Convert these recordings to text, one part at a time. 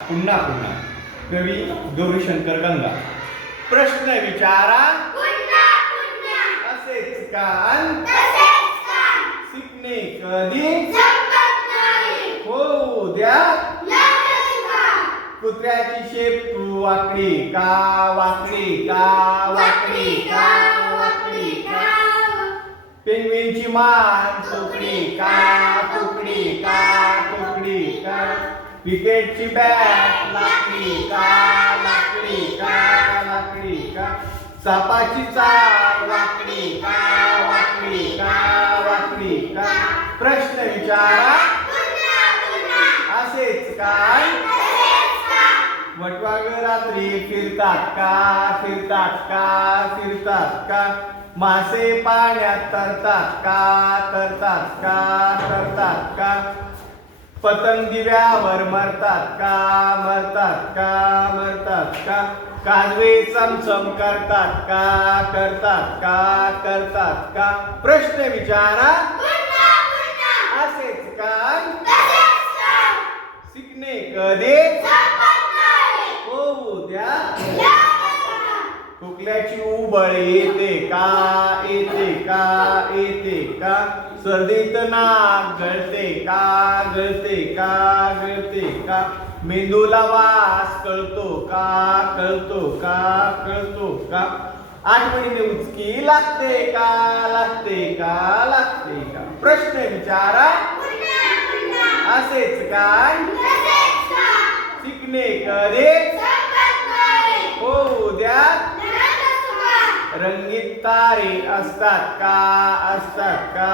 पुन्हा पुन्हा कवी गौरीशंकर गंगा प्रश्न विचारा असेच कान शिकणे कधी होऊ द्या कुत्र्याची शेपू वाकडी का वाकडी का वाकडी का वाकडी का पेंग्विनची मान तुकडी का तुकडी का तुकडी का क्रिकेटची बॅट लाकडी का लाकडी का लाकडी का सापाची चाल वाकडी का वाकडी का वाकडी का प्रश्न विचारा असेच काय वटवाघ रात्री फिरतात का फिरतात का फिरतात का मासे पाण्यात तरतात का तरतात का तरतात का पतंग दिव्यावर मरतात का मरतात का मरतात का काजवे चमचम करतात का करतात का करतात का प्रश्न विचारा असेच काय शिकणे कधी होऊ द्या खोकल्याची उबळ येते का येते का येते का सर्दीत नाक गळते का गळते का गळते का मेंदूला वास कळतो का कळतो का कळतो का आठवणीने उचकी लागते का लागते का लागते का प्रश्न विचारा असेच काय शिकणे कधी होऊ द्या रंगीत तारे असतात का असतात का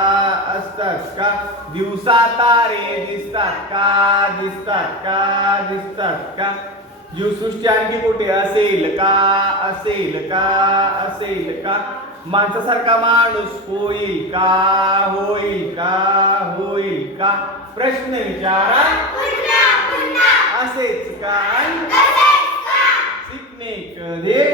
असतात का दिवसा तारे दिसतात का दिसतात का दिसतात का जीवसृष्टी आणखी कुठे असेल का असेल का असेल का माणसासारखा माणूस होईल का होईल का होईल का प्रश्न विचारा असेच काय शिकणे कधी